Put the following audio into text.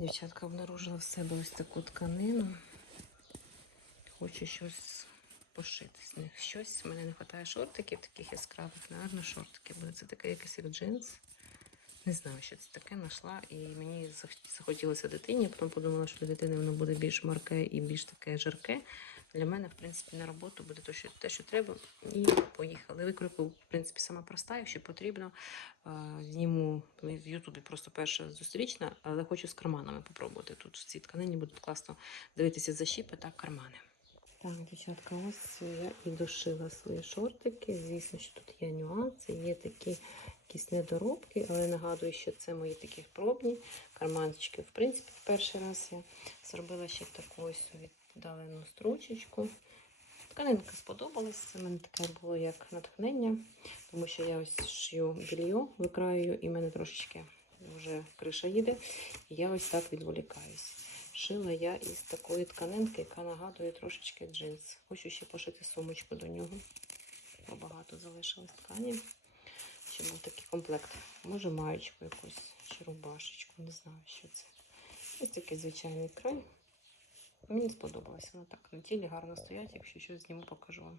Дівчатка обнаружила в себе ось таку тканину. Хочу щось пошити з них. Щось. У мене не вистачає шортиків, таких яскравих, наверно, шортики. Буде це таке якийсь як джинс. Не знаю, що це таке знайшла. І мені захотілося дитині. Потім подумала, що для дитини воно буде більш марке і більш таке жарке. Для мене, в принципі, на роботу буде те, що, те, що треба. І поїхали. Викройку, в принципі, сама проста, якщо потрібно. Е, Зніму в Ютубі просто перша зустрічна, але хочу з карманами попробувати. Тут в цій тканині буде класно дивитися защіпи та кармани. Так, дівчатка, ось я і дошила свої шортики. Звісно, що тут є нюанси, є такі якісь недоробки, але нагадую, що це мої такі пробні карманчики. В принципі, в перший раз я зробила ще таку ось віддалену стручечку. Тканинка сподобалась, це мене таке було як натхнення, тому що я ось шию більйо, викраю, і в мене трошечки вже криша їде. І я ось так відволікаюсь. Шила я із такої тканинки, яка нагадує трошечки джинс. Хочу ще пошити сумочку до нього. Бо багато залишилось ткані. Ще був такий комплект. Може маєчку якусь чи рубашечку, не знаю, що це. Ось такий звичайний край. Мені сподобалось. Воно так на тілі гарно стоять, якщо щось зніму, покажу вам.